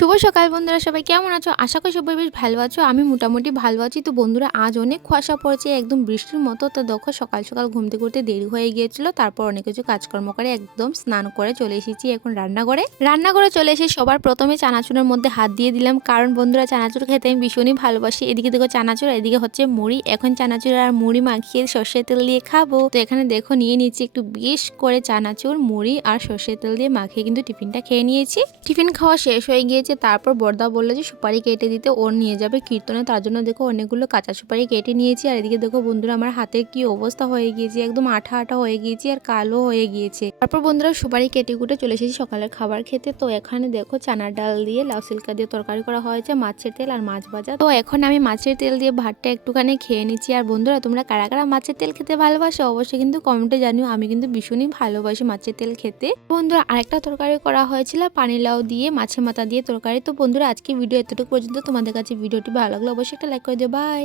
শুভ সকাল বন্ধুরা, সবাই কেমন আছো? আশা করি সবাই বেশ ভালো আছো। আমি মোটামুটি ভালো আছি। তো বন্ধুরা, আজ অনেক কুয়াশা পড়েছে, একদম বৃষ্টির মতো। তো দেখো, সকাল সকাল ঘুম থেকে উঠতে দেরি হয়ে গিয়েছিল। তারপর অনেক কিছু কাজকর্ম করে একদম স্নান করে চলে এসেছি এখন রান্নাঘরে চলে এসে সবার প্রথমে চানাচুরের মধ্যে হাত দিয়ে দিলাম, কারণ বন্ধুরা চানাচুর খেতে আমি ভীষণই ভালোবাসি। এদিকে দেখো চানাচুর, এদিকে হচ্ছে মুড়ি। এখন চানাচুর আর মুড়ি মাখিয়ে সর্ষের তেল দিয়ে খাবো। তো এখানে দেখো নিয়ে নিচ্ছি একটু বেশ করে চানাচুর, মুড়ি আর সর্ষের তেল দিয়ে মাখিয়ে কিন্তু টিফিনটা খেয়ে নিয়েছি। টিফিন খাওয়া শেষ হয়ে গিয়েছে। তারপর বড়দা বললো যে সুপারি কেটে দিতে, ওর নিয়ে যাবে কীর্তনে। তার জন্য দেখো অনেকগুলো কাঁচা সুপারি কেটে নিয়েছি। আর এদিকে দেখো বন্ধুরা, আমার হাতের কি অবস্থা হয়ে গিয়েছে, একদম আঠা আঠা হয়ে গিয়েছি আর কালো হয়ে গিয়েছে। তারপর বন্ধুরা সুপারি কেটে কুটে চলে এসেছি সকালের খাবার খেতে। তো এখানে দেখো চানার ডাল দিয়ে লাউ সিল্কা দিয়ে তরকারি করা হয়েছে, মাছের তেল আর মাছ ভাজা। তো এখন আমি মাছের তেল দিয়ে ভাতটা একটুখানি খেয়ে নিচ্ছি। আর বন্ধুরা, তোমরা কারা কারা মাছের তেল খেতে ভালোবাসো অবশ্যই কিন্তু কমেন্টে জানিও। আমি কিন্তু ভীষণই ভালোবাসি মাছের তেল খেতে। বন্ধুরা, আরেকটা তরকারি করা হয়েছিল পানি লাউ দিয়ে, মাছের মাথা দিয়ে তরকারি। তো বন্ধুরা, আজকে ভিডিও এতটুকু পর্যন্ত। তোমাদের কাছে ভিডিওটি ভালো লাগলে অবশ্যই একটা লাইক করে দিও। বাই।